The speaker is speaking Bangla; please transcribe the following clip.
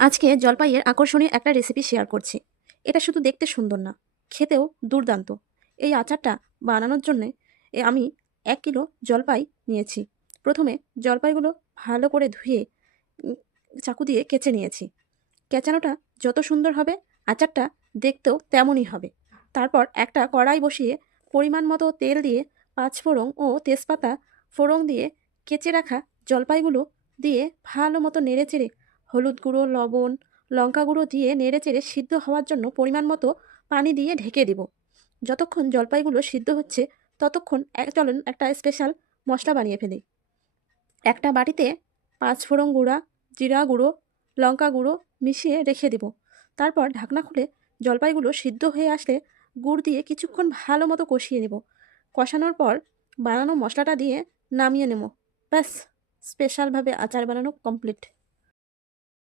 আজকে জলপাইয়ের আকর্ষণীয় একটা রেসিপি শেয়ার করছি। এটা শুধু দেখতে সুন্দর না, খেতেও দুর্দান্ত। এই আচারটা বানানোর জন্যে আমি ১ কিলো জলপাই নিয়েছি। প্রথমে জলপাইগুলো ভালো করে ধুয়ে উম চাকু দিয়ে কেচে নিয়েছি। কেচানোটা যত সুন্দর হবে, আচারটা দেখতেও তেমনই হবে। তারপর একটা কড়াই বসিয়ে পরিমাণ মতো তেল দিয়ে পাঁচফোড়ন ও তেজপাতা ফোড়ন দিয়ে কেচে রাখা জলপাইগুলো দিয়ে ভালো মতো নেড়েচেড়ে হলুদ গুঁড়ো, লবণ, লঙ্কা গুঁড়ো দিয়ে নেড়েচেড়ে সিদ্ধ হওয়ার জন্য পরিমাণ মতো পানি দিয়ে ঢেকে দেব। যতক্ষণ জলপাইগুলো সিদ্ধ হচ্ছে ততক্ষণ চলেন একটা স্পেশাল মশলা বানিয়ে ফেলি। একটা বাটিতে পাঁচফোড়ন গুঁড়া, জিরা গুঁড়ো, লঙ্কা গুঁড়ো মিশিয়ে রেখে দেব। তারপর ঢাকনা খুলে জলপাইগুলো সিদ্ধ হয়ে আসলে গুড় দিয়ে কিছুক্ষণ ভালো মতো কষিয়ে নেব। কষানোর পর বানানো মশলাটা দিয়ে নামিয়ে নেব। ব্যাস, স্পেশালভাবে আচার বানানো কমপ্লিট।